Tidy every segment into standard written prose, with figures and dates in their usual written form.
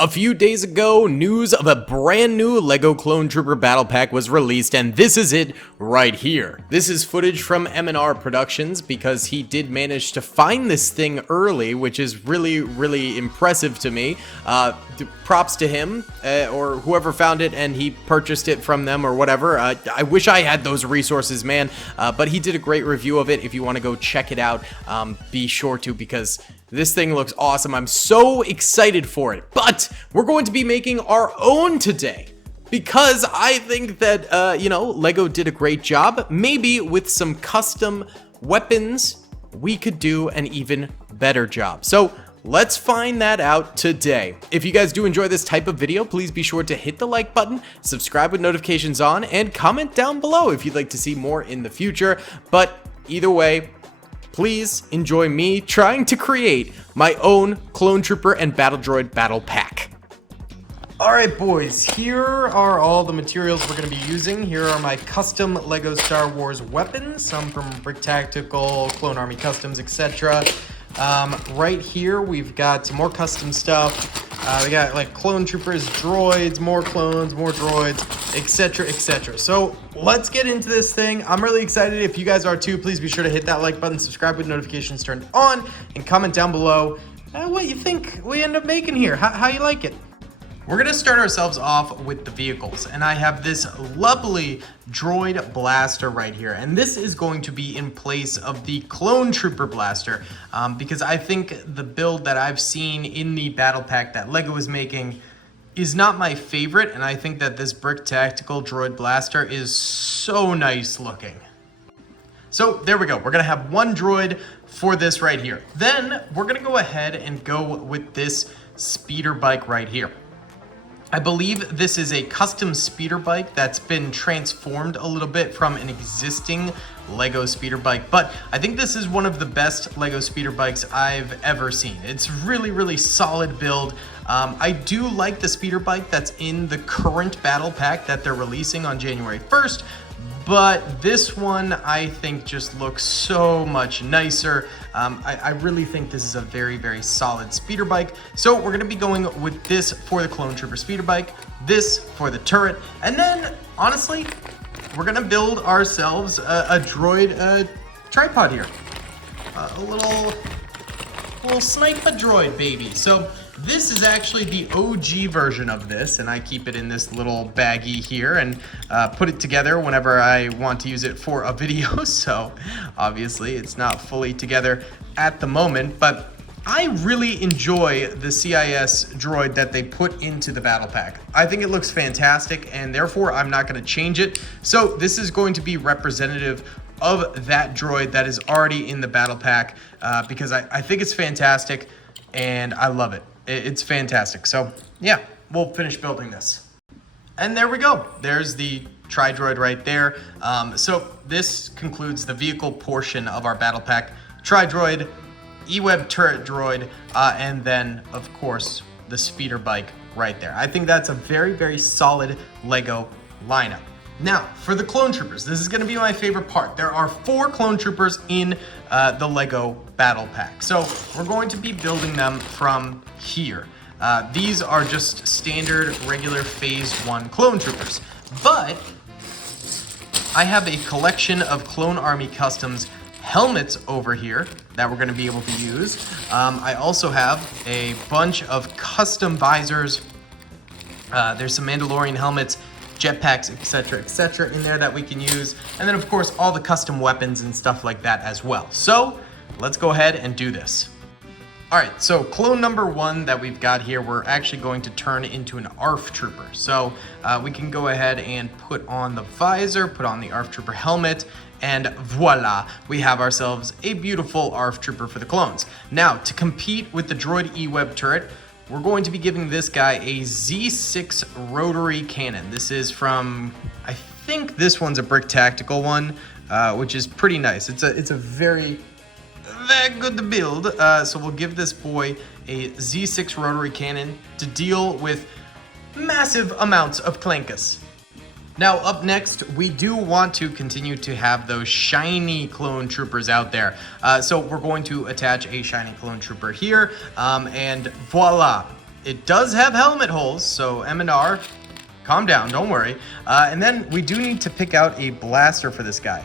A few days ago, news of a brand new LEGO Clone Trooper Battle Pack was released, and this is it right here. This is footage from M&R Productions because he did manage to find this thing early, which is really impressive to me. Props to him, or whoever found it and he purchased it from them or whatever. I wish I had those resources, man, but he did a great review of it. If you want to go check it out, be sure to, because this thing looks awesome. I'm so excited for it. But we're going to be making our own today because I think that, LEGO did a great job. Maybe with some custom weapons, we could do an even better job. So let's find that out today. If you guys do enjoy this type of video, please be sure to hit the like button, subscribe with notifications on, and comment down below if you'd like to see more in the future. But either way, please enjoy me trying to create my own Clone Trooper and Battle Droid Battle Pack. Alright boys, here are all the materials we're going to be using. Here are my custom LEGO Star Wars weapons, some from Brick Tactical, Clone Army Customs, etc. Right here we've got some more custom stuff. We got like clone troopers, droids, more clones, more droids, etc, etc. So let's get into this thing. I'm really excited. If you guys are too, please be sure to hit that like button, subscribe with notifications turned on, and comment down below what you think we end up making here, how you like it. We're going to start ourselves off with the vehicles, and I have this lovely droid blaster right here, and this is going to be in place of the Clone Trooper blaster, because I think the build that I've seen in the battle pack that LEGO is making is not my favorite, and I think that this Brick Tactical droid blaster is so nice looking. So there we go. We're going to have one droid for this right here. Then we're going to go ahead and go with this speeder bike right here. I believe this is a custom speeder bike that's been transformed a little bit from an existing LEGO speeder bike, but I think this is one of the best LEGO speeder bikes I've ever seen. It's really solid build. I do like the speeder bike that's in the current battle pack that they're releasing on January 1st, but this one I think just looks so much nicer. I really think this is a very solid speeder bike. So we're gonna be going with this for the Clone Trooper speeder bike, this for the turret, and then honestly, we're gonna build ourselves a droid tripod here. A little sniper droid baby. So this is actually the OG version of this, and I keep it in this little baggie here and put it together whenever I want to use it for a video. So obviously it's not fully together at the moment, but I really enjoy the CIS droid that they put into the battle pack. I think it looks fantastic, and therefore I'm not going to change it. So this is going to be representative of that droid that is already in the battle pack, because I think it's fantastic and I love it. It's fantastic. So yeah, we'll finish building this. And there we go. There's the tri-droid right there. So this concludes the vehicle portion of our battle pack. Tri-droid, E-Web turret droid, and then of course the speeder bike right there. I think that's a very solid LEGO lineup. Now, for the Clone Troopers, this is going to be my favorite part. There are 4 Clone Troopers in the LEGO Battle Pack. So we're going to be building them from here. These are just standard, regular Phase 1 Clone Troopers. But I have a collection of Clone Army Customs helmets over here that we're going to be able to use. I also have a bunch of custom visors. There's some Mandalorian helmets, jetpacks, etc in there that we can use, and then of course all the custom weapons and stuff like that as well. So let's go ahead and do this. Alright, so clone number 1 that we've got here, we're actually going to turn into an ARF trooper. So we can go ahead and put on the visor, put on the ARF trooper helmet, and voila, we have ourselves a beautiful ARF trooper for the clones. Now, to compete with the droid E-Web turret, we're going to be giving this guy a Z6 rotary cannon. This is from, I think this one's a Brick Tactical one, which is pretty nice. It's a very good build. So we'll give this boy a Z6 rotary cannon to deal with massive amounts of clankus. Now, up next, we do want to continue to have those shiny clone troopers out there. So we're going to attach a shiny clone trooper here, and voila. it does have helmet holes, so M&R, calm down, don't worry. And then we do need to pick out a blaster for this guy.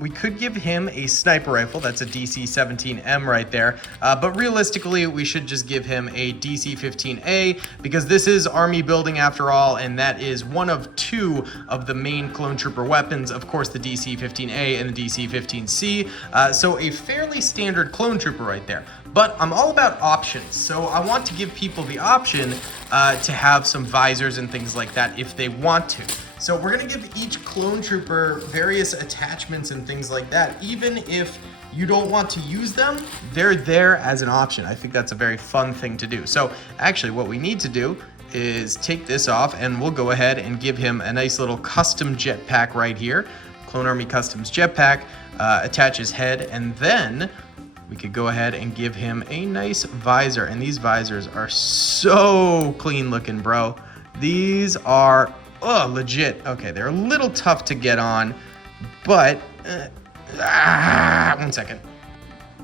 We could give him a sniper rifle. That's a DC-17M right there. But realistically, we should just give him a DC-15A because this is army building after all, and that is one of two of the main clone trooper weapons. Of course, the DC-15A and the DC-15C. So a fairly standard clone trooper right there. But I'm all about options, so I want to give people the option to have some visors and things like that if they want to. So we're gonna give each clone trooper various attachments and things like that. Even if you don't want to use them, they're there as an option. I think that's a very fun thing to do. So actually what we need to do is take this off and we'll go ahead and give him a nice little custom jetpack right here. Clone Army Customs jetpack, attach his head, and then we could go ahead and give him a nice visor. And these visors are so clean looking, bro. These are legit. Okay, they're a little tough to get on, but 1 second.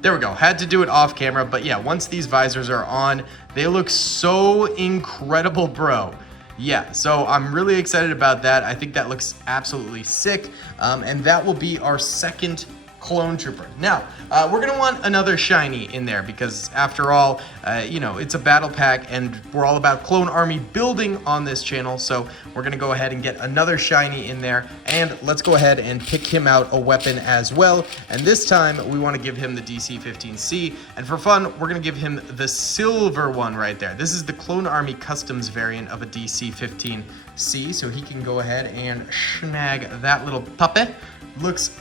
There we go. Had to do it off camera, but yeah, once these visors are on, they look so incredible, bro. Yeah, so I'm really excited about that. I think that looks absolutely sick, and that will be our second clone trooper. Now, we're gonna want another shiny in there because after all, you know, it's a battle pack and we're all about clone army building on this channel. So we're gonna go ahead and get another shiny in there, and let's go ahead and pick him out a weapon as well. And this time we wanna give him the DC-15C, and for fun, we're gonna give him the silver one right there. This is the Clone Army Customs variant of a DC-15C, so he can go ahead and snag that little puppet. Looks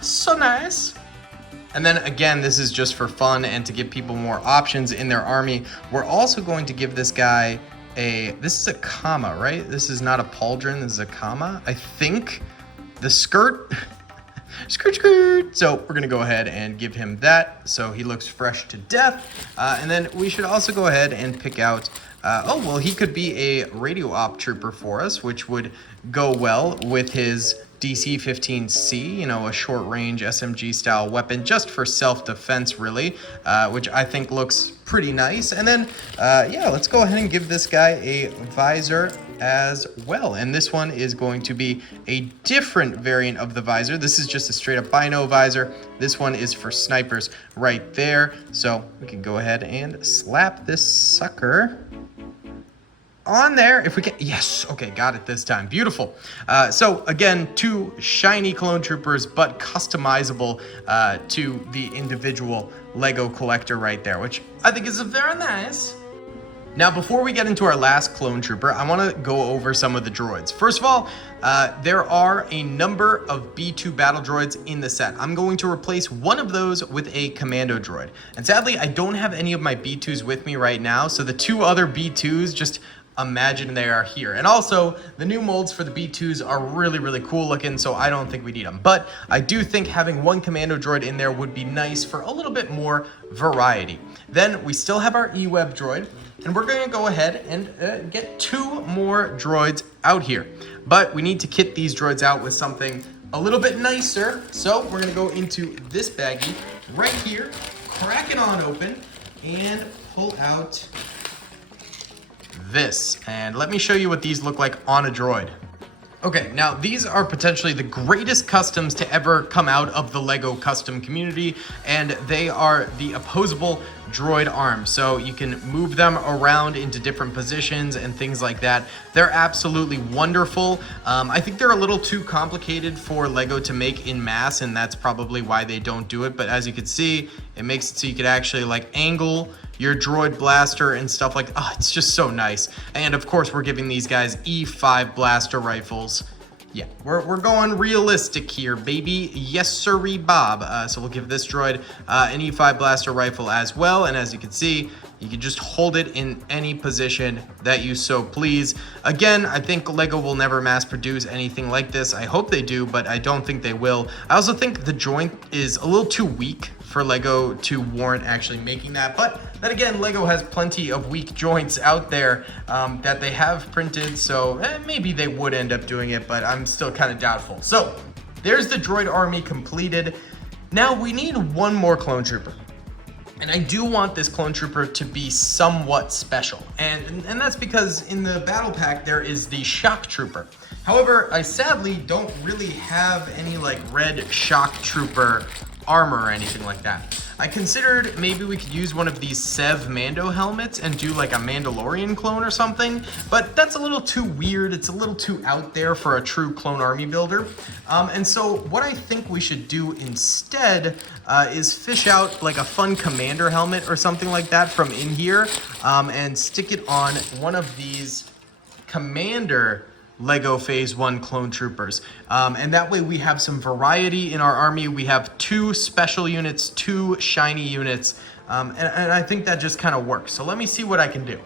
so nice. And then again, this is just for fun and to give people more options in their army. We're also going to give this guy this is a comma, right? This is not a pauldron, this is a comma, I think. The skirt, skirt. So we're gonna go ahead and give him that so he looks fresh to death. And then we should also go ahead and pick out well, he could be a radio op trooper for us, which would go well with his DC-15C, you know, a short-range SMG-style weapon just for self-defense, really, which I think looks pretty nice. And then, yeah, let's go ahead and give this guy a visor as well. And this one is going to be a different variant of the visor. This is just a straight-up bino visor. This one is for snipers right there. So we can go ahead and slap this sucker on there if we can. Yes, okay, got it this time. Beautiful. So again, two shiny clone troopers, but customizable to the individual Lego collector right there, which I think is very nice. Now, before we get into our last clone trooper, I want to go over some of the droids. First of all, there are a number of B2 battle droids in the set. I'm going to replace one of those with a commando droid. And sadly, I don't have any of my B2s with me right now, so the two other B2s, just imagine they are here. And also, the new molds for the B2s are really, really cool looking, so I don't think we need them. But I do think having one commando droid in there would be nice for a little bit more variety. Then we still have our E-Web droid, and we're gonna go ahead and get two more droids out here. But we need to kit these droids out with something a little bit nicer. So we're gonna go into this baggie right here, crack it on open, and pull out this. And let me show you what these look like on a droid. Okay, now these are potentially the greatest customs to ever come out of the Lego custom community, and they are the opposable droid arms. So you can move them around into different positions and things like that. They're absolutely wonderful. I think they're a little too complicated for Lego to make in mass, and that's probably why they don't do it. But as you can see, it makes it so you could actually like angle your droid blaster and stuff like, oh, it's just so nice. And of course, we're giving these guys E5 blaster rifles. Yeah, we're going realistic here, baby. Yes, sirree, Bob. So we'll give this droid an E5 blaster rifle as well. And as you can see, you can just hold it in any position that you so please. Again, I think Lego will never mass produce anything like this. I hope they do, but I don't think they will. I also think the joint is a little too weak for Lego to warrant actually making that. But then again, Lego has plenty of weak joints out there that they have printed, so maybe they would end up doing it, but I'm still kind of doubtful. So there's the droid army completed. Now we need one more clone trooper. And I do want this clone trooper to be somewhat special. And that's because in the battle pack, there is the shock trooper. However, I sadly don't really have any like red shock trooper armor or anything like that. I considered maybe we could use one of these Sev Mando helmets and do like a Mandalorian clone or something, but that's a little too weird. It's a little too out there for a true clone army builder. And so what I think we should do instead is fish out like a fun commander helmet or something like that from in here and stick it on one of these commander Lego Phase 1 clone troopers. And that way we have some variety in our army. We have 2 special units, 2 shiny units, and I think that just kind of works. So let me see what I can do.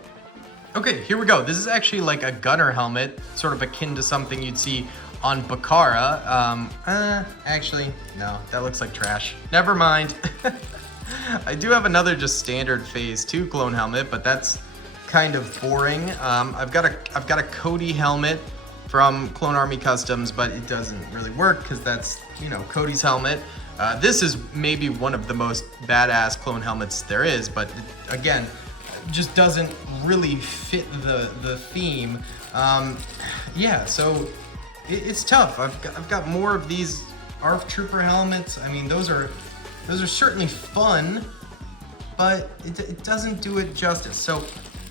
Okay, here we go. This is actually like a gunner helmet, sort of akin to something you'd see on Bakara. Actually, no, that looks like trash. Never mind. I do have another just standard Phase 2 clone helmet, but that's kind of boring. I've got a Cody helmet from Clone Army Customs, but it doesn't really work because that's, you know, Cody's helmet. This is maybe one of the most badass clone helmets there is, but again, just doesn't really fit the theme. Yeah, so it's tough. I've got more of these ARF Trooper helmets. I mean, those are certainly fun, but it doesn't do it justice. So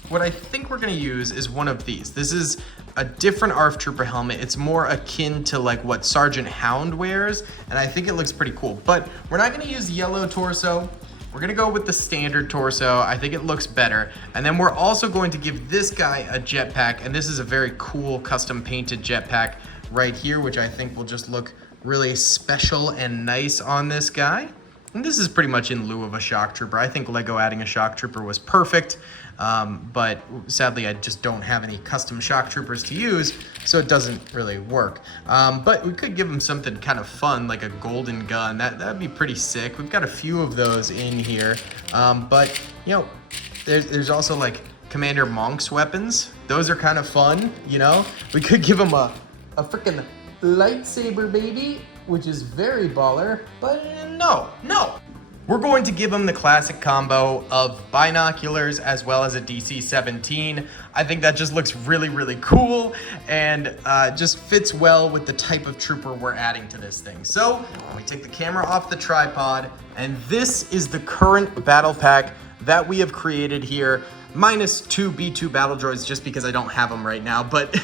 what I think we're gonna use is one of these. This is a different ARF Trooper helmet. It's more akin to like what Sergeant Hound wears, and I think it looks pretty cool. But we're not gonna use yellow torso. We're gonna go with the standard torso. I think it looks better. And then we're also going to give this guy a jetpack, and this is a very cool custom painted jetpack right here, which I think will just look really special and nice on this guy. And this is pretty much in lieu of a shock trooper. I think Lego adding a shock trooper was perfect, but sadly I just don't have any custom shock troopers to use, so it doesn't really work. But we could give him something kind of fun, like a golden gun. That'd be pretty sick. We've got a few of those in here, but you know, there's also like Commander Monk's weapons. Those are kind of fun, you know. We could give him a freaking lightsaber, baby, which is very baller, but no. We're going to give him the classic combo of binoculars as well as a DC-17. I think that just looks really, really cool and just fits well with the type of trooper we're adding to this thing. So we take the camera off the tripod, and this is the current battle pack that we have created here, minus 2 B2 battle droids just because I don't have them right now, but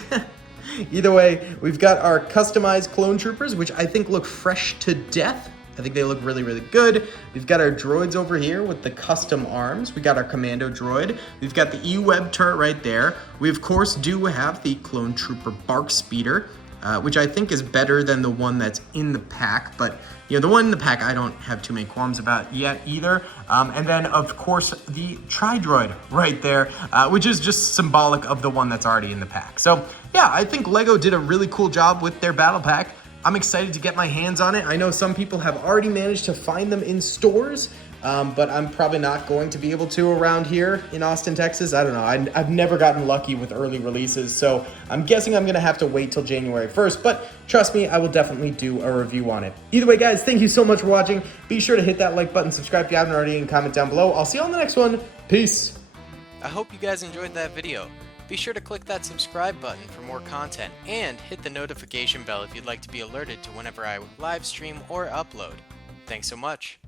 either way, we've got our customized clone troopers, which I think look fresh to death. I think they look really, really good. We've got our droids over here with the custom arms. We got our commando droid. We've got the E-Web turret right there. We, of course, do have the clone trooper bark speeder, which I think is better than the one that's in the pack. But, you know, the one in the pack I don't have too many qualms about yet either. And then, of course, the tri-droid right there, which is just symbolic of the one that's already in the pack. So, yeah, I think Lego did a really cool job with their battle pack. I'm excited to get my hands on it. I know some people have already managed to find them in stores, but I'm probably not going to be able to around here in Austin, Texas. I don't know. I've never gotten lucky with early releases, so I'm guessing I'm going to have to wait till January 1st, but trust me, I will definitely do a review on it. Either way, guys, thank you so much for watching. Be sure to hit that like button, subscribe if you haven't already, and comment down below. I'll see you on the next one. Peace. I hope you guys enjoyed that video. Be sure to click that subscribe button for more content, and hit the notification bell if you'd like to be alerted to whenever I live stream or upload. Thanks so much.